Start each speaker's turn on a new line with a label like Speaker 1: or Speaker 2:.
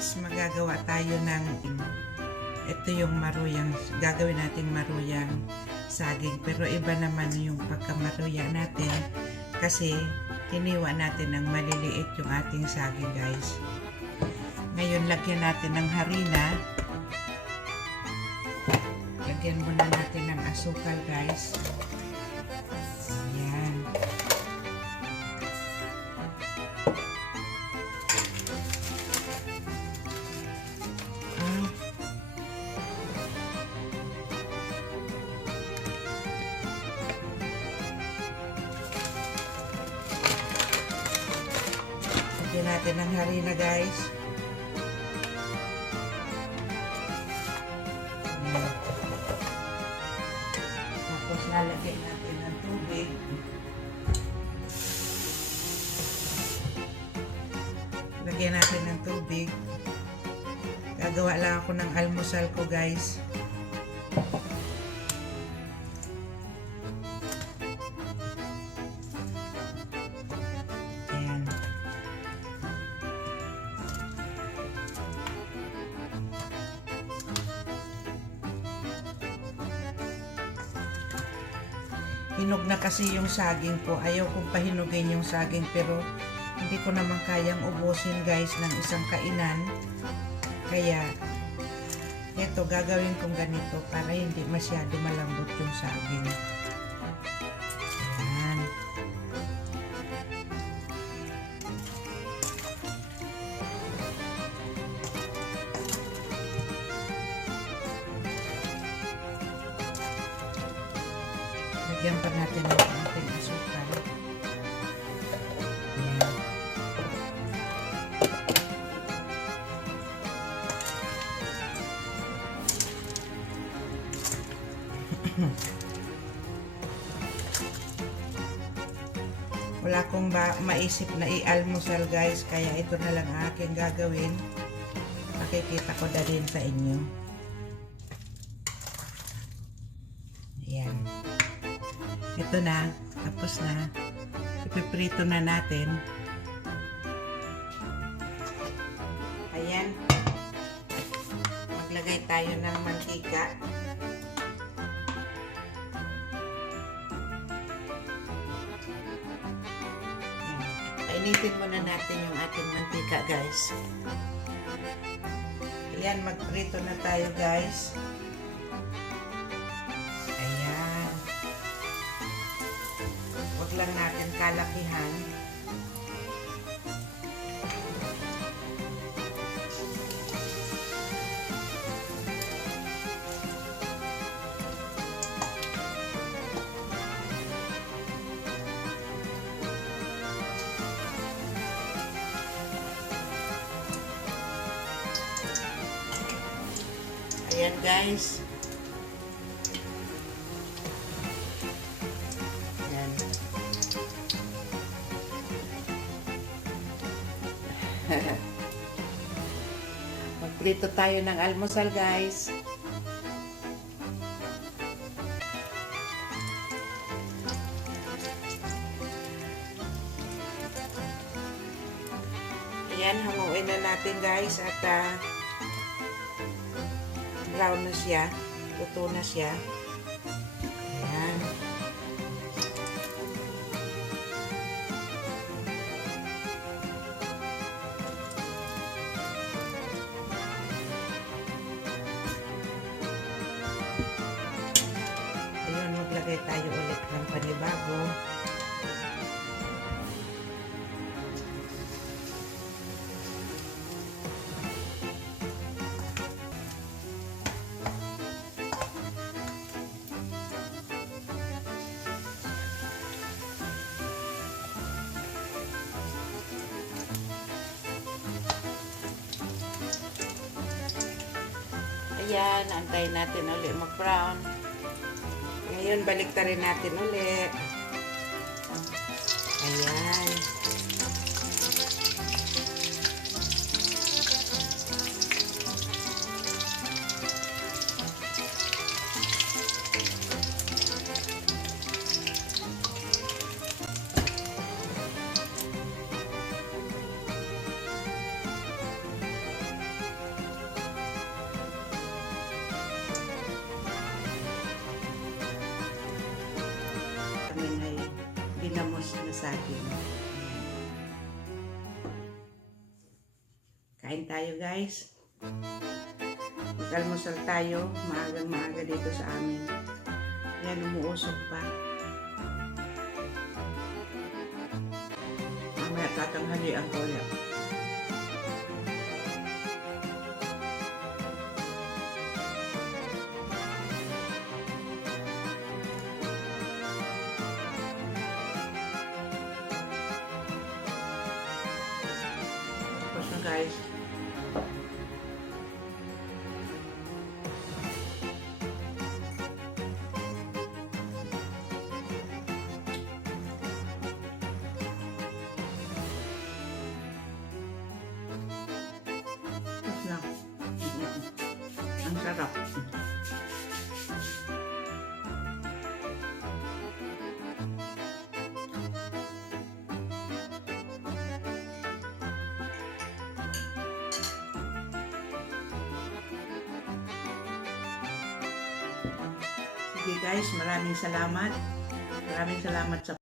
Speaker 1: guys, magagawa tayo ng ito yung maruyang, gagawin natin maruyang saging. Pero iba naman yung pagkamaruya natin kasi hiniwa natin ng maliliit yung ating saging guys. Ngayon, lagyan natin ng harina. Lagyan muna natin ng asukal guys. Natin ng harina guys. Ayan. Tapos lalagyan natin ng tubig. Lagyan natin ng tubig. Gagawa lang ako ng almusal ko guys. Hinog na kasi yung saging ko. Ayaw kong pahinugin yung saging pero hindi ko naman kayang ubusin guys ng isang kainan. Kaya eto gagawin kong ganito para hindi masyado malambot yung saging. Lagyan pa natin ng konting asukal. Ayan. Wala akong ba maisip na i-almusal guys, kaya ito na lang ang aking gagawin. Makikita ko na rin sa inyo. Ayan. Ito na, tapos na. Ipiprito na natin. Ayan. Maglagay tayo ng mantika. Ayan. Painitin muna natin yung ating mantika, guys. Ayan, magprito na tayo, guys. Huwag lang natin kalakihan. Ayan guys. Magprito tayo ng almusal guys. Ayan, hanguin na natin guys at ah, brown na siya. Luto na siya. Maglagay tayo ulit ng panibago. Ayan, antayin natin ulit mag-brown. Ngayon, balik rin natin ulit. Ayan. Saging. Ayan. Kain tayo guys. Mag-almusal tayo. Maagang maaga dito sa amin. Yan, umuusok pa. Mamaya tatanghali ang kola. Guys. Sige guys, maraming salamat. Maraming salamat sa